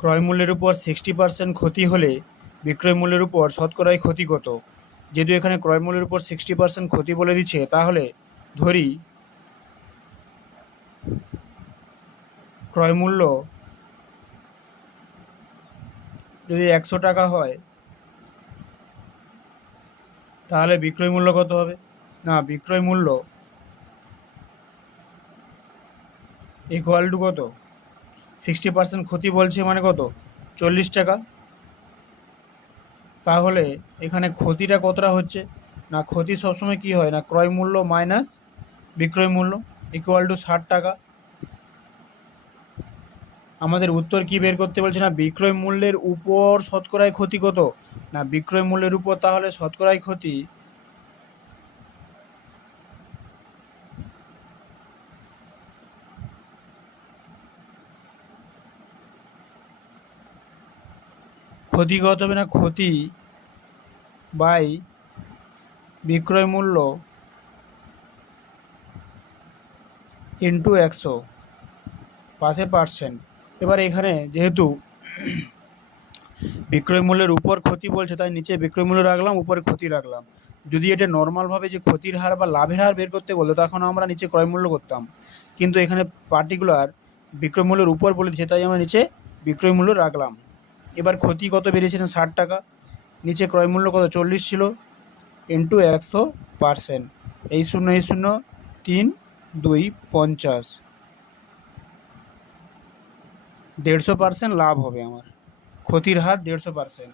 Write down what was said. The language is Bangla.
ক্রয় মূল্যের উপর 60% ক্ষতি হলে বিক্রয় মূল্যের উপর শতকরা ক্ষতি কত? যেহেতু এখানে ক্রয় মূল্যের উপর 60% ক্ষতি বলে দিচ্ছে, তাহলে ধরি ক্রয় মূল্য যদি 100 টাকা হয়, তাহলে বিক্রয় মূল্য কত হবে? না, বিক্রয় মূল্য ইকুয়াল টু কত? 60% ক্ষতি বলছে মানে কত? 40 টাকা। তাহলে এখানে ক্ষতিটা কতটা হচ্ছে? না, ক্ষতি সবসময় কি হয়? না, ক্রয় মূল্য মাইনাস বিক্রয় মূল্য ইকুয়াল টু 60 টাকা। আমাদের উত্তর কি বের করতে বলছে? না, বিক্রয় মূল্যের উপর শতকরায় ক্ষতি কত? না, বিক্রয় মূল্যের উপর তাহলে শতকরায় ক্ষতি ক্ষতি কত হবে? না, ক্ষতি বাই বিক্রয় মূল্য ইন্টু 100 পাশে পার্সেন্ট। এবার এখানে যেহেতু বিক্রয় মূল্যের উপর ক্ষতি বলছে, তাই নিচে বিক্রয় মূল্য রাখলাম, উপরে ক্ষতি রাখলাম। যদি এটা নর্মালভাবে যে ক্ষতির হার বা লাভের হার বের করতে বলতো, তখন আমরা নিচে ক্রয় মূল্য করতাম, কিন্তু এখানে পার্টিকুলার বিক্রয় মূল্যের উপর বলে দিচ্ছে, তাই আমরা নিচে বিক্রয় মূল্য রাখলাম। এবার ক্ষতি কত বেরিয়েছে? 60 টাকা। নিচে ক্রয় মূল্য কত? 40 ছিল, ইন্টু 100%। এই শূন্য 3 2 50, 150% লাভ হবে আমার। ক্ষতির হার 150%।